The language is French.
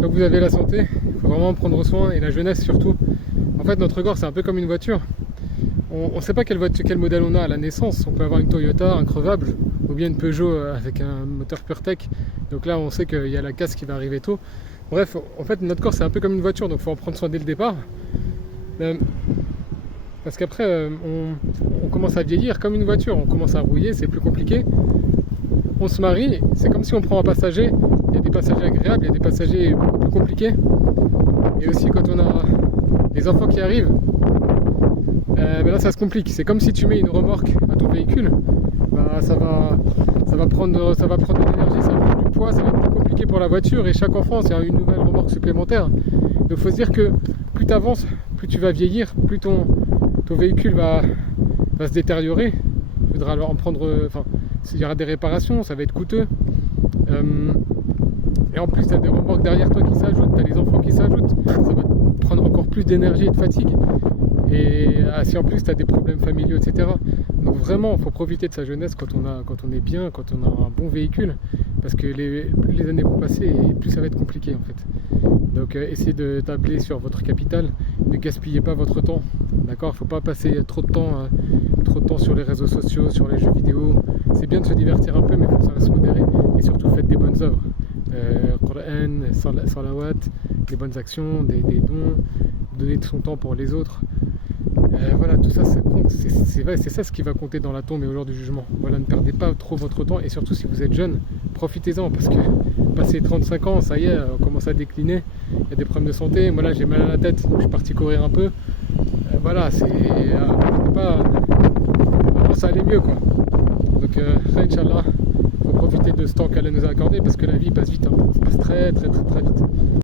tant que vous avez la santé, il faut vraiment prendre soin, et la jeunesse surtout. En fait, notre corps, c'est un peu comme une voiture. On ne sait pas quel modèle on a à la naissance. On peut avoir une Toyota increvable, ou bien une Peugeot avec un moteur PureTech. Donc là, on sait qu'il y a la casse qui va arriver tôt. Bref, en fait, notre corps, c'est un peu comme une voiture, donc il faut en prendre soin dès le départ. Parce qu'après, on commence à vieillir comme une voiture, on commence à rouiller, c'est plus compliqué. On se marie, c'est comme si on prend un passager. Il y a des passagers agréables, il y a des passagers beaucoup plus compliqués. Et aussi quand on a les enfants qui arrivent, là ça se complique. C'est comme si tu mets une remorque à ton véhicule, ça va prendre de l'énergie, ça va prendre du poids, ça va être plus compliqué pour la voiture, et chaque enfant c'est une nouvelle remorque supplémentaire. Donc il faut se dire que plus tu avances, plus tu vas vieillir, plus ton véhicule va se détériorer. Il faudra alors en prendre, il y aura des réparations, ça va être coûteux. Et en plus, tu as des remorques derrière toi qui s'ajoutent, tu as les enfants qui s'ajoutent, ça va te prendre encore plus d'énergie et de fatigue. Et si en plus tu as des problèmes familiaux, etc. Donc vraiment, il faut profiter de sa jeunesse quand on est bien, quand on a un bon véhicule, parce que plus les années vont passer, et plus ça va être compliqué en fait. Donc essayez de tabler sur votre capital, ne gaspillez pas votre temps, d'accord? Il ne faut pas passer trop de temps sur les réseaux sociaux, sur les jeux vidéo. C'est bien de se divertir un peu, mais il faut que ça reste modéré. Et surtout, faites des bonnes œuvres. Qur'an, salawat, des bonnes actions, des dons, donner de son temps pour les autres. Voilà, tout ça, ça compte. C'est ça ce qui va compter dans la tombe et au jour du jugement. Voilà, ne perdez pas trop votre temps, et surtout si vous êtes jeune, profitez-en, parce que passé 35 ans, ça y est, on commence à décliner. Il y a des problèmes de santé. Moi là, j'ai mal à la tête, donc je suis parti courir un peu. Voilà, ça allait mieux quoi. Donc, Inch'Allah, il faut profiter de ce temps qu'Allah nous a accordé, parce que la vie passe vite, hein. Ça passe très très très très vite.